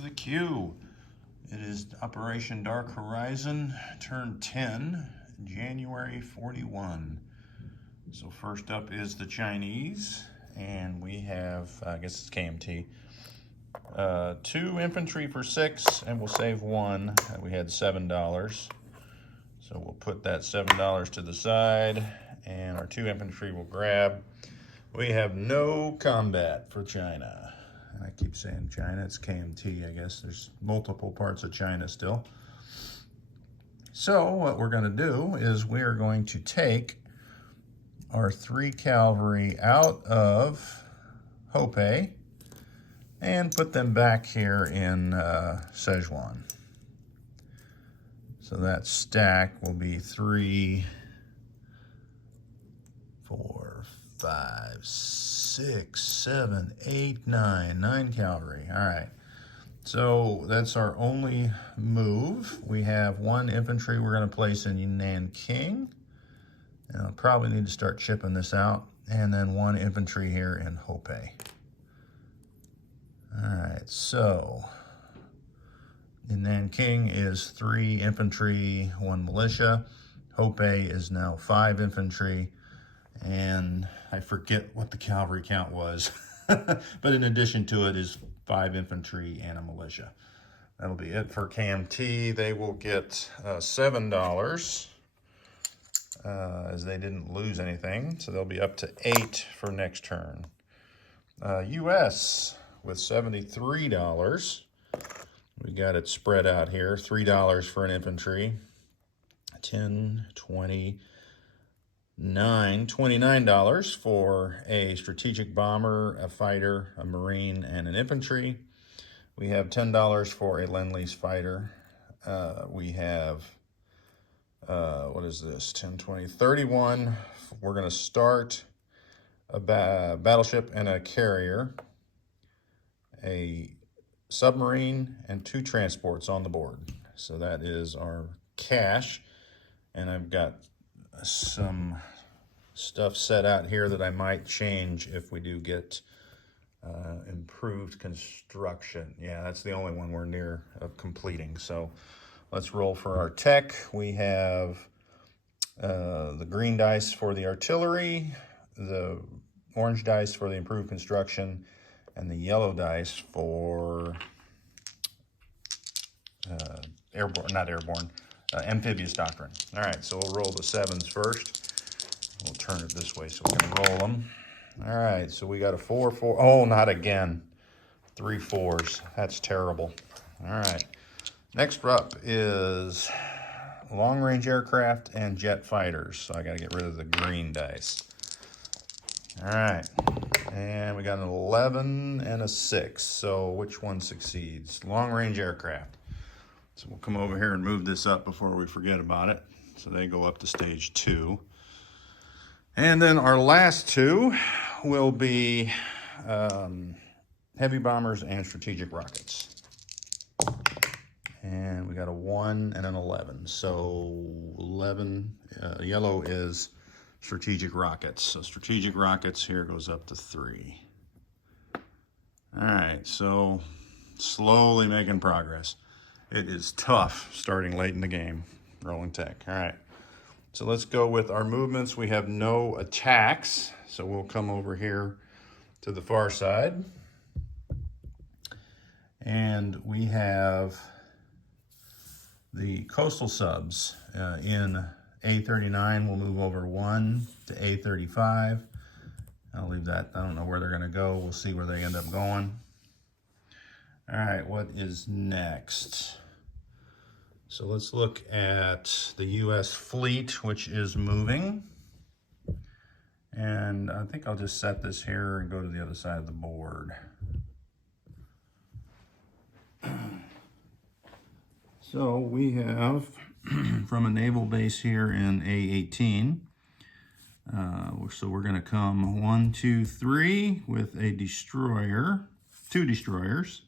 to the queue. It is Operation Dark Horizon, turn 10, January 41. So first up is the Chinese, and we have, I guess it's KMT, 2 infantry for 6, and we'll save 1. We had $7. So we'll put that $7 to the side, and our 2 infantry will grab. We have no combat for China. And I keep saying China, it's KMT, I guess. There's multiple parts of China still. So what we're going to do is we are going to take our 3 cavalry out of Hopei and put them back here in Sichuan. So that stack will be 3, 4, 5, 6, 7, 8, 9 cavalry. All right. So that's our only move. We have 1 infantry we're going to place in Nanking. And I'll probably need to start chipping this out. And then 1 infantry here in Hopei. All right, so in Nanking is 3 infantry, 1 militia. Hopei is now 5 infantry. And I forget what the cavalry count was. But in addition to it is 5 infantry and a militia. That'll be it for KMT. They will get $7 as they didn't lose anything. So they'll be up to 8 for next turn. US with $73. We got it spread out here. $3 for an infantry. 10, 20, $29 for a strategic bomber, a fighter, a marine, and an infantry. We have $10 for a Lend-Lease fighter. We have, what is this? 10, 20, 31. We're going to start a battleship and a carrier, a submarine, and 2 transports on the board. So that is our cash. And I've got some stuff set out here that I might change if we do get improved construction. Yeah, that's the only one we're near of completing. So let's roll for our tech. We have the green dice for the artillery, the orange dice for the improved construction, and the yellow dice for amphibious doctrine. All right, so we'll roll the 7s first. We'll turn it this way so we can roll them. All right, so we got a 4, 4. Oh, not again. 3 4s. That's terrible. All right. Next up is long-range aircraft and jet fighters. So I got to get rid of the green dice. All right. And we got an 11 and a 6. So which one succeeds? Long-range aircraft. So we'll come over here and move this up before we forget about it. So they go up to stage 2. And then our last 2 will be heavy bombers and strategic rockets. And we got a 1 and an 11. So 11, yellow is strategic rockets. So strategic rockets here goes up to 3. All right, so slowly making progress. It is tough starting late in the game, rolling tech. All right, so let's go with our movements. We have no attacks, so we'll come over here to the far side. And we have the coastal subs in A39. We'll move over 1 to A35. I'll leave that. I don't know where they're going to go. We'll see where they end up going. All right, what is next? So let's look at the U.S. fleet, which is moving. And I think I'll just set this here and go to the other side of the board. So we have from a naval base here in A18. So we're going to come 1, 2, 3 with a destroyer, 2 destroyers,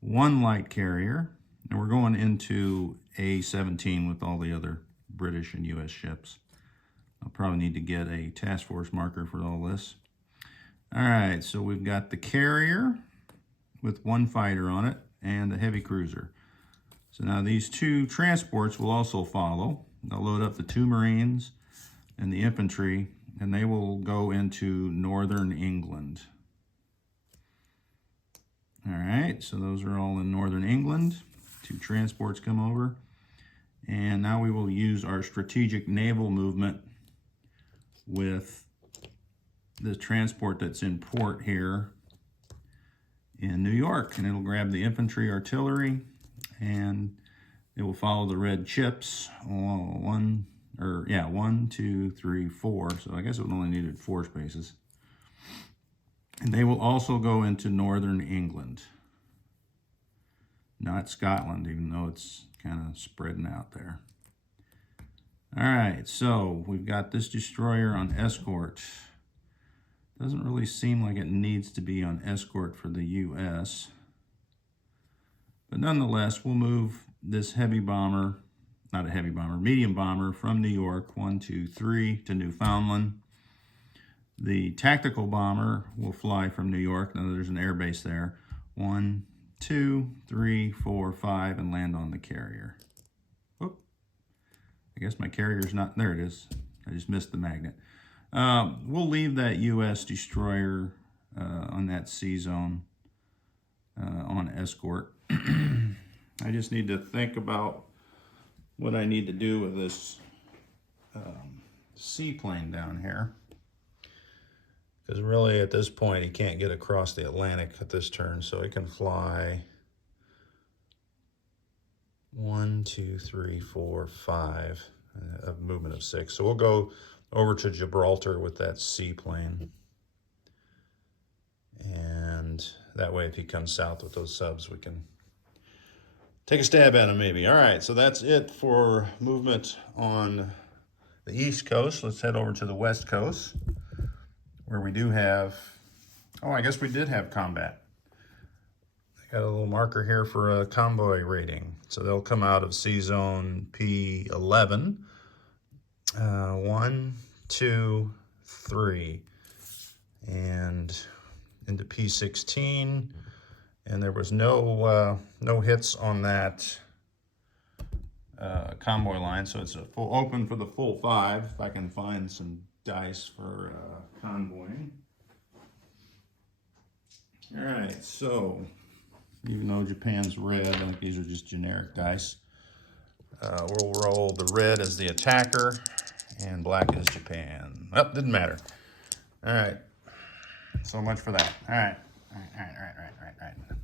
1 light carrier, and we're going into A17 with all the other British and U.S. ships. I'll probably need to get a task force marker for all this. All right, so we've got the carrier, with one fighter on it and a heavy cruiser. So now these two transports will also follow. They'll load up the two Marines and the infantry, and they will go into northern England. All right, so those are all in northern England. Two transports come over. And now we will use our strategic naval movement with the transport that's in port here in New York. And it'll grab the infantry artillery, and it will follow the red chips. One, 2, 3, 4. So I guess it only needed 4 spaces. And they will also go into northern England, not Scotland, even though it's kind of spreading out there. All right, so we've got this destroyer on escort. Doesn't really seem like it needs to be on escort for the U.S. But nonetheless, we'll move this heavy bomber, not a heavy bomber, medium bomber from New York, 1, 2, 3, to Newfoundland. The tactical bomber will fly from New York. Now there's an air base there. 1, 2, 3, 4, 5, and land on the carrier. Oop. I guess my carrier's not, there it is. I just missed the magnet. We'll leave that U.S. destroyer on that sea zone on escort. I just need to think about what I need to do with this seaplane down here. Because really at this point he can't get across the Atlantic at this turn, so he can fly 1, 2, 3, 4, 5, a movement of 6. So we'll go over to Gibraltar with that seaplane. And that way if he comes south with those subs, we can take a stab at him maybe. All right, so that's it for movement on the East Coast. Let's head over to the West Coast, where we do have, I guess we did have combat. I got a little marker here for a convoy rating. So they'll come out of Sea Zone P11. 1, 2, 3. And into P16. And there was no hits on that convoy line. So it's a full open for the full 5, if I can find some dice for convoying. All right, so even though Japan's red, I think these are just generic dice. We'll roll the red as the attacker and black as Japan. Oh, didn't matter. All right, so much for that. All right.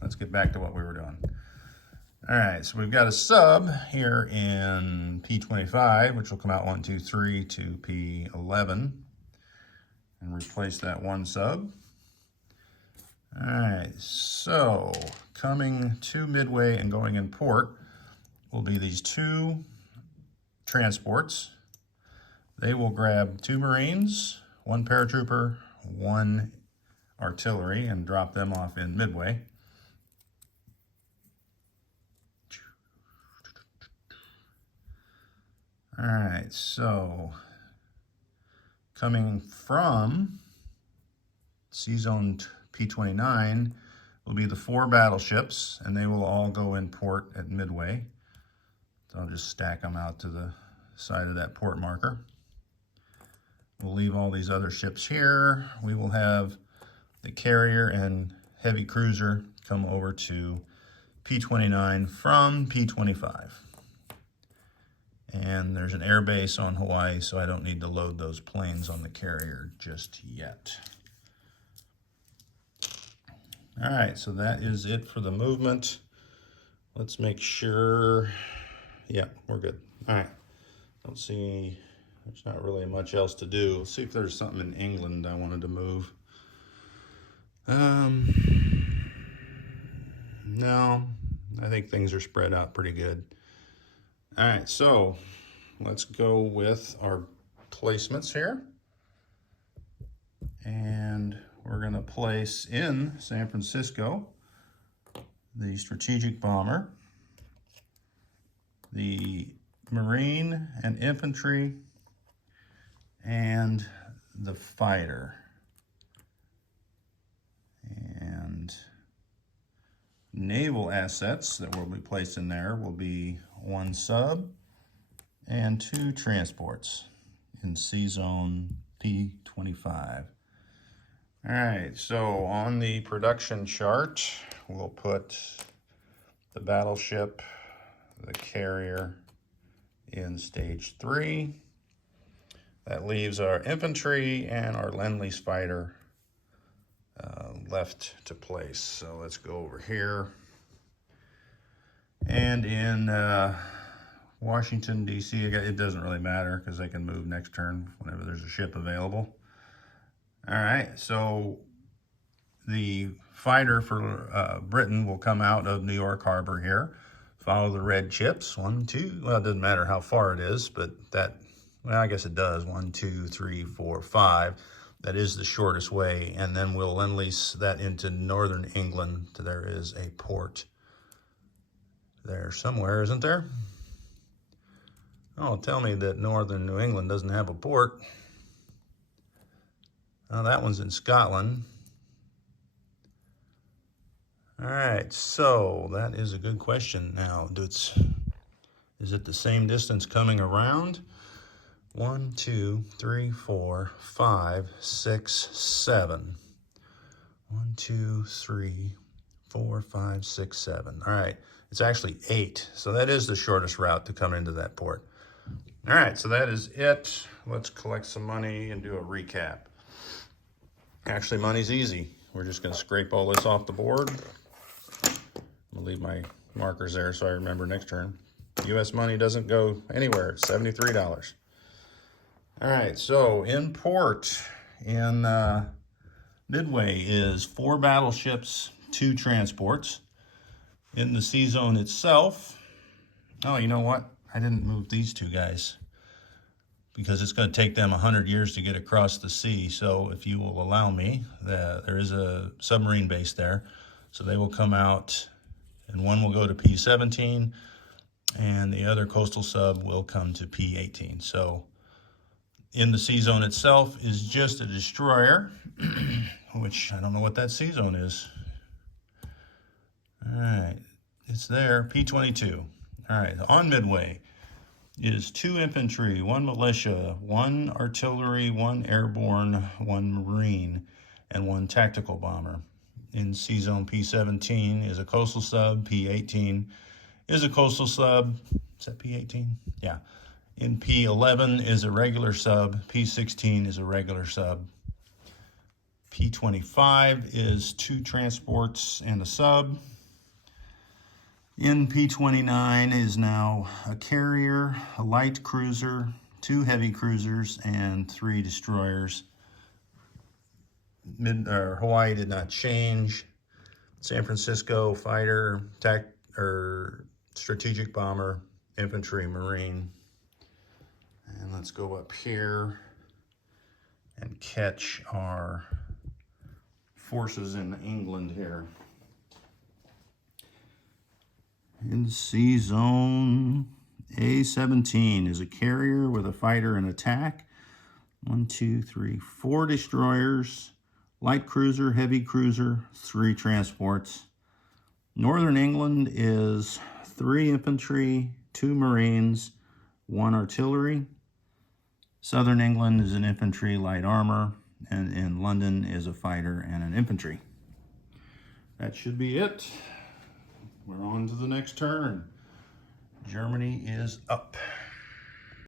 Let's get back to what we were doing. All right, so we've got a sub here in P25, which will come out 1, 2, 3 to P11 and replace that one sub. All right, so coming to Midway and going in port will be these 2 transports. They will grab 2 Marines, 1 paratrooper, 1 artillery, and drop them off in Midway. All right, so coming from Sea Zone P29 will be the 4 battleships, and they will all go in port at Midway. So I'll just stack them out to the side of that port marker. We'll leave all these other ships here. We will have the carrier and heavy cruiser come over to P29 from P25. And there's an air base on Hawaii, so I don't need to load those planes on the carrier just yet. All right, so that is it for the movement. Let's make sure, yeah, we're good. All right, don't see, there's not really much else to do. Let's see if there's something in England I wanted to move. No, I think things are spread out pretty good. All right, so let's go with our placements here. And we're going to place in San Francisco the strategic bomber, the Marine and infantry, and the fighter. And naval assets that will be placed in there will be 1 sub and 2 transports in Sea Zone P25. All right, so on the production chart, we'll put the battleship, the carrier in stage 3. That leaves our infantry and our Lend-Lease fighter left to place. So let's go over here. And in Washington, D.C., it doesn't really matter because they can move next turn whenever there's a ship available. All right, so the fighter for Britain will come out of New York Harbor here. Follow the red chips, 1, 2, well, it doesn't matter how far it is, but that, well, I guess it does, 1, 2, 3, 4, 5. That is the shortest way, and then we'll Lend-Lease that into northern England. There is a port there somewhere, isn't there? Oh, tell me that northern New England doesn't have a port. Oh, that one's in Scotland. All right, so that is a good question. Now, is it the same distance coming around? 1, 2, 3, 4, 5, 6, 7. 1, 2, 3, 4, 5, 6, 7. All right, it's actually 8. So that is the shortest route to come into that port. All right, so that is it. Let's collect some money and do a recap. Actually, money's easy. We're just going to scrape all this off the board. I'm going to leave my markers there so I remember next turn. U.S. money doesn't go anywhere. It's $73. All right, so in port in Midway is 4 battleships, 2 transports. In the sea zone itself, oh, you know what? I didn't move these 2 guys because it's going to take them 100 years to get across the sea. So if you will allow me, there is a submarine base there. So they will come out, and one will go to P17, and the other coastal sub will come to P18. So in the sea zone itself is just a destroyer, which I don't know what that sea zone is. All right, it's there, P22. All right, on Midway is 2 infantry, 1 militia, 1 artillery, 1 airborne, 1 marine, and 1 tactical bomber. In sea zone P17 is a coastal sub, P18 is a coastal sub. Is that P18? Yeah. In P11 is a regular sub, P16 is a regular sub. P25 is 2 transports and a sub. In P29 is now a carrier, a light cruiser, 2 heavy cruisers, and 3 destroyers. Hawaii did not change. San Francisco fighter, strategic bomber, infantry, marine. And let's go up here and catch our forces in England here. In sea zone A17 is a carrier with a fighter and attack. 1, 2, 3, 4 destroyers, light cruiser, heavy cruiser, 3 transports. Northern England is 3 infantry, 2 marines, 1 artillery. Southern England is an infantry, light armor, and in London is a fighter and an infantry. That should be it. We're on to the next turn. Germany is up.